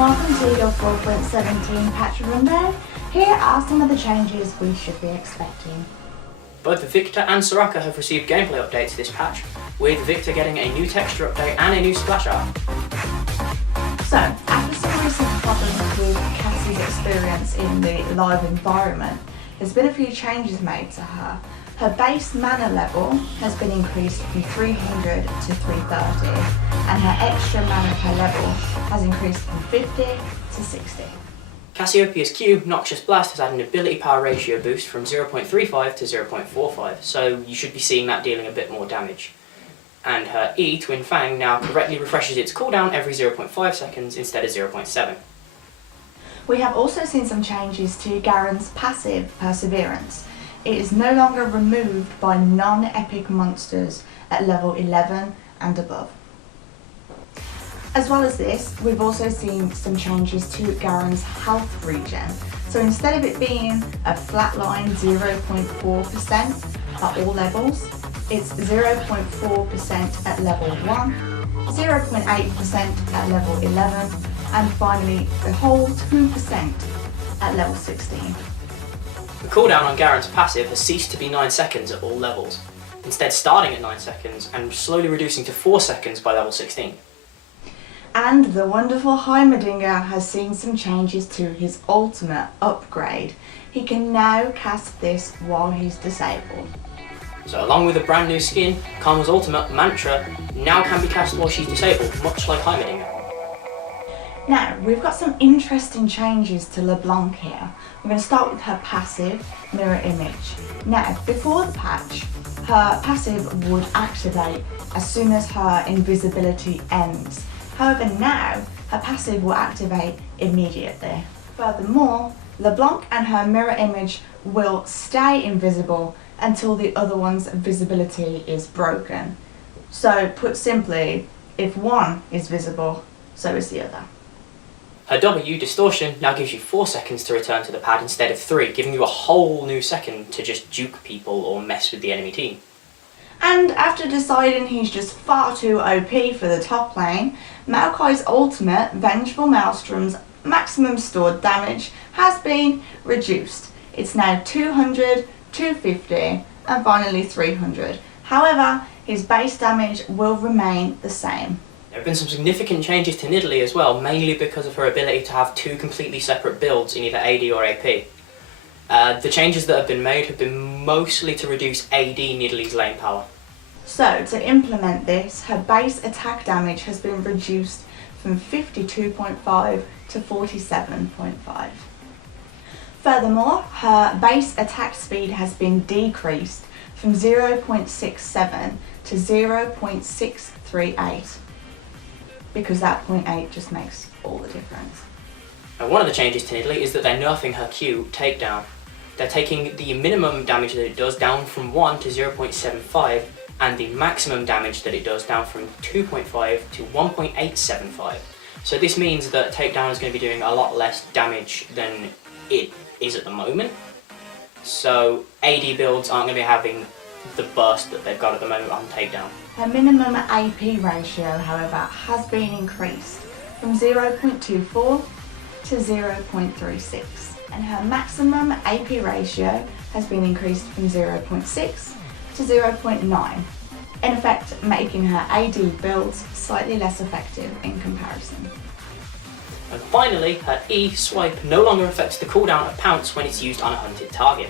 welcome to your 4.17 patch rundown. Here are some of the changes we should be expecting. Both Victor and Soraka have received gameplay updates this patch, with Victor getting a new texture update and a new splash art. So, after some recent problems with Cassie's experience in the live environment, there's been a few changes made to her. Her base mana level has been increased from 300 to 330, and her extra mana per level has increased from 50 to 60. Cassiopeia's Q, Noxious Blast, has had an ability power ratio boost from 0.35 to 0.45, so you should be seeing that dealing a bit more damage. And her E, Twin Fang, now correctly refreshes its cooldown every 0.5 seconds instead of 0.7. We have also seen some changes to Garen's passive, Perseverance. It is no longer removed by non-epic monsters at level 11 and above. As well as this, we've also seen some changes to Garen's health regen. So instead of it being a flatline 0.4% at all levels, it's 0.4% at level 1, 0.8% at level 11, and finally the whole 2% at level 16. The cooldown on Garen's passive has ceased to be 9 seconds at all levels, instead starting at 9 seconds and slowly reducing to 4 seconds by level 16. And the wonderful Heimerdinger has seen some changes to his ultimate upgrade. He can now cast this while he's disabled. So along with a brand new skin, Karma's ultimate, Mantra, now can be cast while she's disabled, much like Heimerdinger. Now, we've got some interesting changes to LeBlanc here. We're going to start with her passive, Mirror Image. Now, before the patch, her passive would activate as soon as her invisibility ends. However, now, her passive will activate immediately. Furthermore, LeBlanc and her Mirror Image will stay invisible until the other one's visibility is broken. So, put simply, if one is visible, so is the other. Her W, Distortion, now gives you 4 seconds to return to the pad instead of 3, giving you a whole new second to just juke people or mess with the enemy team. And after deciding he's just far too OP for the top lane, Maokai's ultimate, Vengeful Maelstrom's maximum stored damage has been reduced. It's now 200, 250 and finally 300. However, his base damage will remain the same. There have been some significant changes to Nidalee as well, mainly because of her ability to have 2 completely separate builds in either AD or AP. The changes that have been made have been mostly to reduce AD Nidalee's lane power. So, to implement this, her base attack damage has been reduced from 52.5 to 47.5. Furthermore, her base attack speed has been decreased from 0.67 to 0.638. Because that 0.8 just makes all the difference. And one of the changes to Nidalee is that they're nerfing her Q, Takedown. They're taking the minimum damage that it does down from 1 to 0.75 and the maximum damage that it does down from 2.5 to 1.875. So this means that Takedown is going to be doing a lot less damage than it is at the moment. So AD builds aren't going to be having the burst that they've got at the moment on Takedown. Her minimum AP ratio, however, has been increased from 0.24 to 0.36, and her maximum AP ratio has been increased from 0.6 to 0.9, in effect making her AD builds slightly less effective in comparison. And finally, her E, Swipe, no longer affects the cooldown of Pounce when it's used on a hunted target.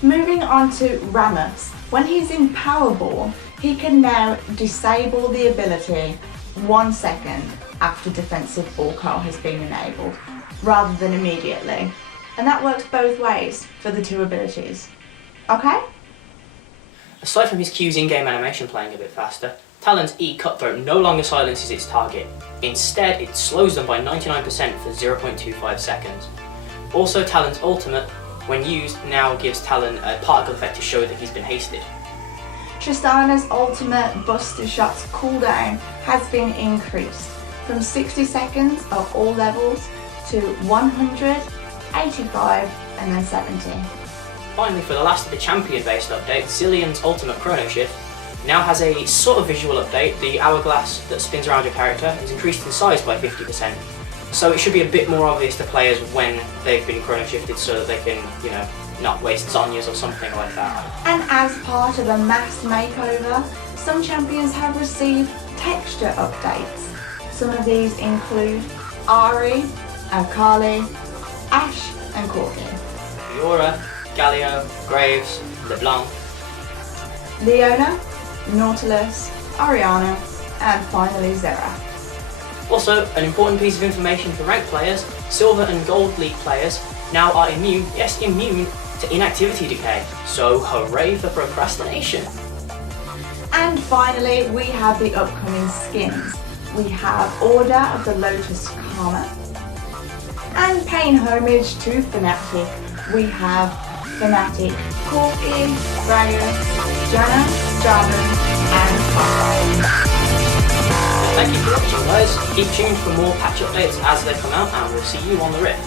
Moving on to Rammus. When he's in Powerball, he can now disable the ability 1 second after defensive ball call has been enabled, rather than immediately. And that works both ways for the two abilities. Okay? Aside from his Q's in-game animation playing a bit faster, Talon's E, Cutthroat, no longer silences its target. Instead, it slows them by 99% for 0.25 seconds. Also, Talon's ultimate, when used, now gives Talon a particle effect to show that he's been hasted. Tristana's ultimate Buster Shot's cooldown has been increased from 60 seconds at all levels to 100, 85 and then 70. Finally, for the last of the champion-based updates, Zillion's ultimate Chrono Shift now has a sort of visual update. The hourglass that spins around your character is increased in size by 50%, So it should be a bit more obvious to players when they've been chrono shifted so that they can, not waste Zonyas or something like that. And as part of a mass makeover, some champions have received texture updates. Some of these include Ari, Akali, Ashe and Courtney, Fiora, Galio, Graves, LeBlanc, Leona, Nautilus, Ariana and finally Zera. Also, an important piece of information for ranked players, Silver and Gold League players now are immune to inactivity decay. So hooray for procrastination. And finally, we have the upcoming skins. We have Order of the Lotus Karma. And paying homage to Fnatic, we have Fnatic Corki, Raya, Janna, Jarvan, and Farah. Thank you for watching, guys. Keep tuned for more patch updates as they come out, and we'll see you on the Rift.